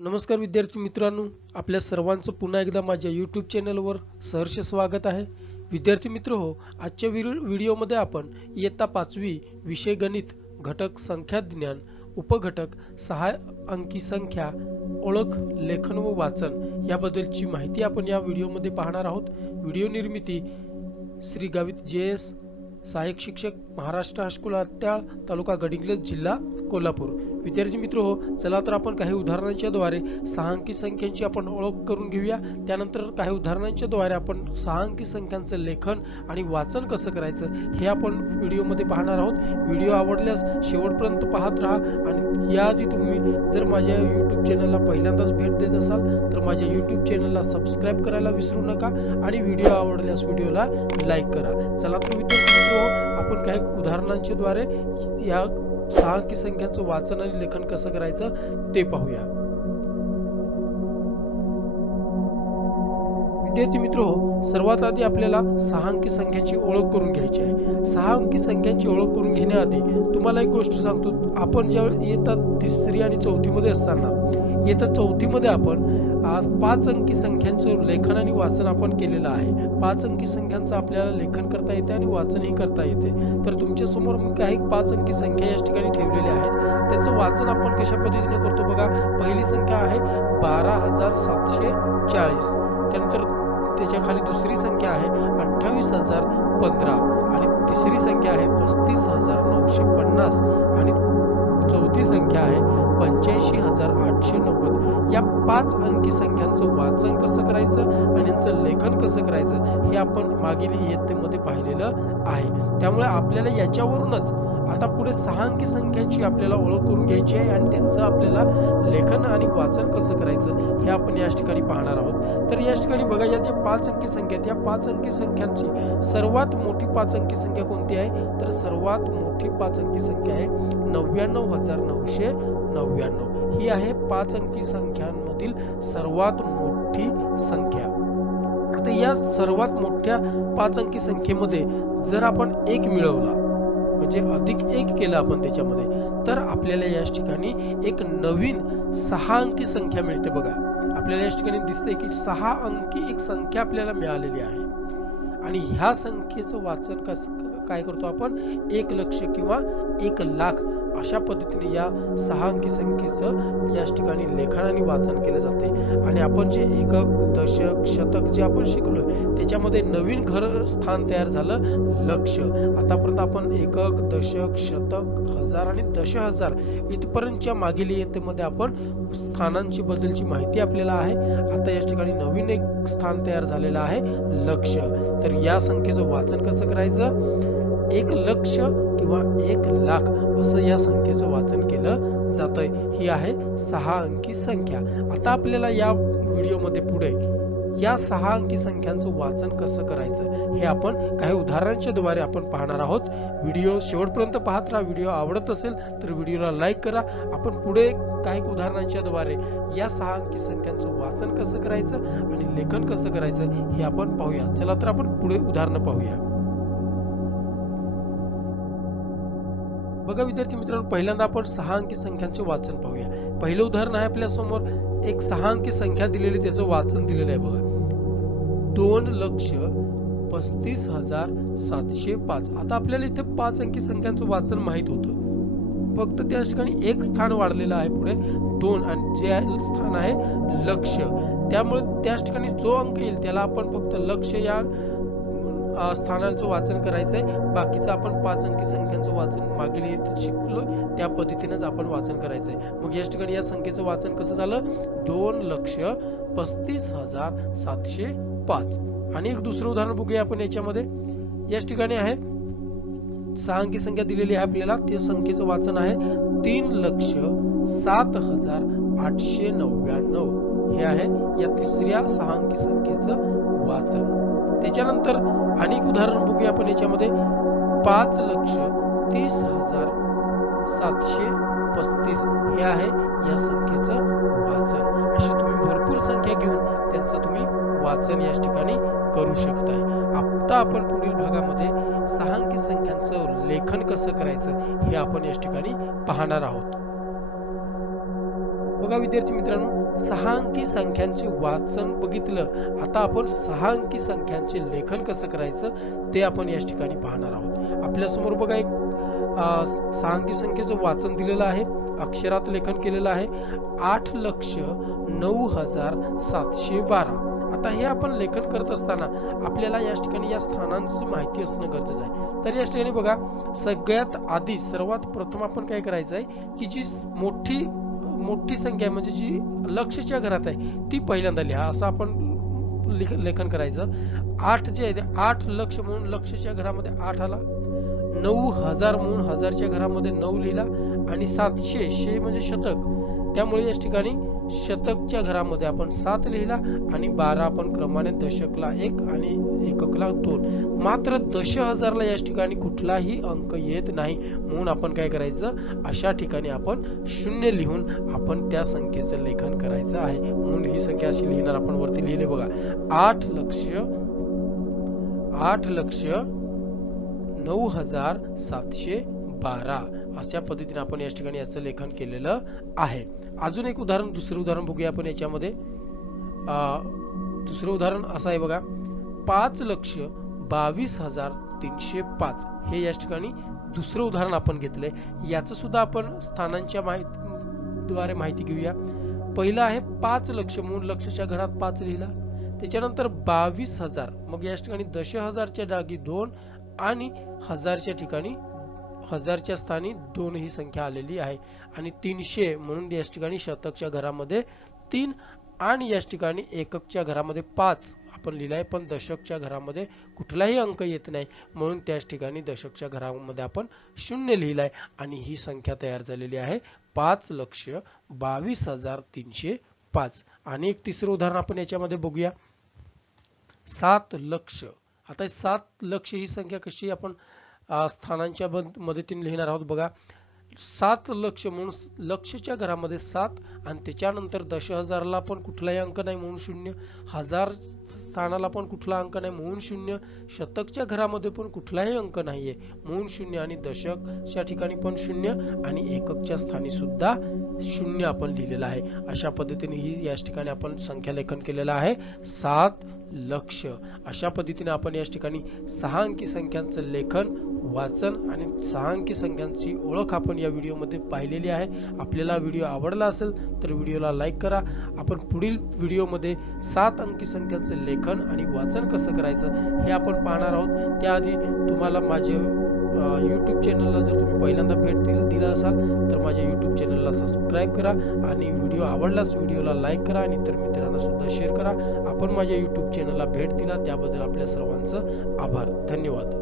नमस्कार विद्यार्थी मित्रांनो, आपल्या सर्वांचं पुन्हा एकदा माझ्या YouTube चॅनलवर सहर्ष स्वागत आहे. विद्यार्थी मित्रहो, आजच्या व्हिडिओमध्ये आपण इयत्ता 5वी विषय गणित घटक संख्या ज्ञान उपघटक 6 अंकी संख्या ओळख लेखन व वाचन याबद्दलची माहिती आपण या व्हिडिओमध्ये पाहणार आहोत. व्हिडिओ निर्मिती श्री गावित JS सहाय्यक शिक्षक महाराष्ट्र हायस्कूल आत्याळ तालुका गडिंग्लज जिल्हा कोल्हापूर. विद्यार्थी मित्र हो, चला तर आपण काही उदाहरणांच्या द्वारे 6 अंकी संख्यांची आपण ओळख करून घेऊया. त्यानंतर काही उदाहरणांच्या द्वारे आपण 6 अंकी संख्यांचं लेखन आणि वाचन कसं करायचं हे आपण व्हिडिओमध्ये पाहणार आहोत. व्हिडिओ आवडल्यास शेवटपर्यंत पाहत राहा आणि याआधी तुम्ही जर माझ्या YouTube चॅनलला पहिल्यांदाच भेट देत असाल तर माझ्या YouTube चॅनलला सबस्क्राईब करायला विसरू नका आणि व्हिडिओ आवडल्यास व्हिडिओला लाईक करा. चला तर विद्यार्थी मित्र हो, आपण काही उदाहरणांच्या द्वारे या 6 अंकी संख्यांचं वाचन आणि लेखन कसं करायचं ते पाहूया. विद्यार्थी मित्र हो, सर्वात आधी आपल्याला 6 अंकी संख्यांची ओळख करून घ्यायची आहे. 6 अंकी संख्यांची ओळख करून घेण्याआधी तुम्हाला एक गोष्ट सांगतो. आपण जेव्हा इयत्ता 3री आणि 4थी मध्ये असताना इयत्ता 4थी मध्ये आपण 5 अंकी संख्यांचं लेखन आणि वाचन आपण केलेलं आहे. 5 अंकी संख्यांचं आपल्याला लेखन करता येते आणि वाचनही करता येते. तर तुमच्या समोर मी काही 5 अंकी संख्या या ठिकाणी ठेवलेल्या आहेत. त्याचं वाचन आपण कशा पद्धतीने करतो बघा. पहिली संख्या आहे 12,740. त्यानंतर त्याच्या खाली दुसरी संख्या आहे 28,015 आणि तिसरी संख्या आहे 35,950 आणि चौथी संख्या आहे 85,890. या 5 अंकी संख्यांचं वाचन कसं करायचं आणि यांचं लेखन कसं करायचं हे आपण मागील इयत्तेमध्ये पाहिलेलं आहे. त्यामुळे आपल्याला याच्यावरूनच आता पुढे 6 अंकी संख्यांची आपल्याला ओळख करून घ्यायची आहे आणि त्यांचं आपल्याला लेखन आणि वाचन कसं करायचं हे आपण या ठिकाणी पाहणार आहोत. तर या ठिकाणी बघा, या जे 5 अंकी संख्या आहेत, या 5 अंकी संख्यांची सर्वात मोठी 5 अंकी संख्या कोणती आहे तर सर्वात मोठी 5 अंकी संख्या आहे 99,999. ही आहे 5 अंकी संख्यांमधील सर्वात मोठी संख्या. आता या सर्वात मोठ्या 5 अंकी संख्येमध्ये जर आपण 1 मिळवला म्हणजे अधिक 1 केलं आपण त्याच्यामध्ये तर आपल्याला या ठिकाणी एक नवीन 6 अंकी संख्या मिळते. बघा, आपल्याला या ठिकाणी दिसतंय की 6 अंकी एक संख्या आपल्याला मिळालेली आहे आणि ह्या संख्येचं वाचन काय करतो आपण 1 लक्ष किंवा 1 लाख अशा पद्धतीने या 6 अंकी संख्येचं या ठिकाणी लेखन आणि वाचन केलं जाते. आणि आपण जे एकक दशक शतक जे आपण शिकलोय त्याच्यामध्ये नवीन स्थान तयार झालं लक्ष. आतापर्यंत आपण एकक दशक शतक हजार आणि दशहजार इथपर्यंतच्या मागील इयत्तेमध्ये आपण स्थानांची बद्दलची माहिती आपल्याला आहे. आता या ठिकाणी नवीन एक स्थान तयार झालेलं आहे लक्ष. तर या संख्येचं वाचन कसं करायचं 1 लक्ष किंवा 1 लाख असं या संख्येचं वाचन केलं जातंय. ही आहे 6 अंकी संख्या. आता आपल्याला या व्हिडिओमध्ये पुढे या 6 अंकी संख्यांचं वाचन कसं करायचं हे आपण काही उदाहरणांच्या द्वारे आपण पाहणार आहोत. व्हिडिओ शेवटपर्यंत पाहत राहा. व्हिडिओ आवडत असेल तर व्हिडिओला लाईक करा. आपण पुढे काही उदाहरणांच्या द्वारे या 6 अंकी संख्यांचं वाचन कसं करायचं आणि लेखन कसं करायचं हे आपण पाहूया. चला तर आपण पुढे उदाहरणं पाहूया. बघा विद्यार्थी मित्रांनो, पहिल्यांदा आपण 6 अंकी संख्यांचे वाचन पाहूया. पहिलं उदाहरण आहे आपल्या समोर एक 6 अंकी संख्या दिलेली, त्याचं वाचन दिलेलं आहे. बघा, 2,35,705. आता आपल्याला इथे 5 अंकी संख्यांचं वाचन माहित होतं, फक्त त्या ठिकाणी एक स्थान वाढलेलं आहे पुढे 2 आणि जे स्थान आहे लक्ष. त्यामुळे त्या ठिकाणी जो अंक येईल त्याला आपण फक्त लक्ष या स्थानांचं वाचन करायचंय. बाकीचं आपण 5 अंकी संख्यांचं वाचन मागील इयत्तेत शिकलो त्या पद्धतीनेच आपण वाचन करायचंय. मग या ठिकाणी या संख्येचं वाचन कसं झालं 2,35,705. आणि एक दुसरं उदाहरण बघूया आपण याच्यामध्ये. या ठिकाणी आहे 6 अंकी संख्या दिलेली आहे आपल्याला. त्या संख्येचं वाचन आहे 3,07,899. हे आहे या तिसऱ्या 6 अंकी संख्येचं वाचन. त्याच्यानंतर अनेक उदाहरण बघूया आपण याच्यामध्ये. 5,30,735 हे आहे या संख्येचं वाचन. अशी तुम्ही भरपूर संख्या घेऊन त्यांचं तुम्ही वाचन या ठिकाणी करू शकताय. आता आपण पुढील भागामध्ये 6 अंकी संख्यांचं लेखन कसं करायचं हे आपण या ठिकाणी पाहणार आहोत. बघा विद्यार्थी मित्रांनो, 6 अंकी संख्यांचे वाचन बघितलं. आता आपण 6 अंकी संख्यांचे लेखन कसं करायचं ते आपण या ठिकाणी पाहणार आहोत. आपल्या समोर बघा एक 6 अंकी संख्येचं वाचन दिलेलं आहे, अक्षरात लेखन केलेलं आहे 8,09,712. आता हे आपण लेखन करत असताना आपल्याला या ठिकाणी या स्थानांची माहिती असणं गरजेचं आहे. तर या ठिकाणी बघा, सगळ्यात आधी सर्वात प्रथम आपण काय करायचं आहे की जी मोठी संख्या म्हणजे जी लक्षच्या घरात आहे ती पहिल्यांदा लिहा, असं आपण लेखन करायचं. 8 जे आहे 8 लक्ष म्हणून लक्षच्या घरामध्ये 8 आला, 9,000 म्हणून हजारच्या घरामध्ये 9 लिहिला आणि 700 शे म्हणजे शतक, त्यामुळे या ठिकाणी शतकच्या घरामध्ये आपण 7 लिहिला आणि 12 आपण क्रमाने दशकला 1 आणि एककला 2. मात्र दशहजारला या ठिकाणी कुठलाही अंक येत नाही, म्हणून आपण काय करायचं, अशा ठिकाणी आपण 0 लिहून आपण त्या संख्येचं लेखन करायचं आहे. म्हणून ही संख्या अशी लिहिणार आपण. वरती लिहिले बघा 8,09,712 अशा पद्धतीने आपण या ठिकाणी याचं लेखन केलेलं आहे. अजून एक उदाहरण, दुसरं उदाहरण बघूया आपण याच्यामध्ये. दुसरं उदाहरण असं आहे बघा, 5,22,305 हे या ठिकाणी दुसरं उदाहरण आपण घेतलंय. याचं सुद्धा आपण स्थानांच्या द्वारे माहिती घेऊया. पहिलं आहे 5 लक्ष म्हणून लक्षच्या घरात 5 लिहिला, त्याच्यानंतर 22,000, मग या ठिकाणी दशहजारच्या जागी 2 आणि हजारच्या ठिकाणी हजारच्या स्थानी 2 ही संख्या आलेली आहे. आणि 300 म्हणून या ठिकाणी शतकच्या घरामध्ये 3 आणि या ठिकाणी एककच्या घरामध्ये 5 आपण लिहिलाय, पण दशकच्या घरामध्ये कुठलाही अंक येत नाही, म्हणून त्याच ठिकाणी दशकच्या घरामध्ये आपण 0 लिहिलाय आणि ही संख्या तयार झालेली आहे 5,22,305. आणि एक तिसरं उदाहरण आपण याच्यामध्ये बघूया, 7 लक्ष. आता 7 लक्ष ही संख्या कशी आपण स्थानांच्या मदतीने लिहिणार आहोत. बघा 7 लक्ष म्हणून लक्षच्या घरामध्ये 7 आणि त्याच्यानंतर दशहजारला पण कुठलाही अंक नाही म्हणून 0, हजार स्थानाला पण कुठला अंक नाही म्हणून 0, शतकच्या घरामध्ये पण कुठलाही अंक नाहीये म्हणून 0 आणि दशकच्या ठिकाणी पण 0 आणि एककच्या स्थानी सुद्धा 0 आपण लिहिलेला आहे. अशा पद्धतीने ही या ठिकाणी आपण संख्या लेखन केलेलं आहे 7 लक्ष. अशा पद्धतीने आपण या ठिकाणी 6 अंकी संख्यांचं लेखन, वाचन आणि 6 अंकी संख्यांची ओळख आपण या व्हिडिओमध्ये पाहिलेली आहे. आपल्याला व्हिडिओ आवडला असेल तर व्हिडिओला लाईक करा. आपण पुढील व्हिडिओमध्ये 7 अंकी संख्यांचं लेखन आणि वाचन कसं करायचं हे आपण पाहणार आहोत. त्याआधी तुम्हाला माझे YouTube चॅनलला जर तुम्ही पहिल्यांदा भेट दिला असाल तर माझ्या YouTube चॅनलला सबस्क्राईब करा आणि व्हिडिओ आवडल्यास व्हिडिओला लाईक करा आणि इतर मित्रांना सुद्धा शेअर करा. आपण माझ्या YouTube चॅनलला भेट दिला त्याबद्दल आपल्या सर्वांचं आभार. धन्यवाद.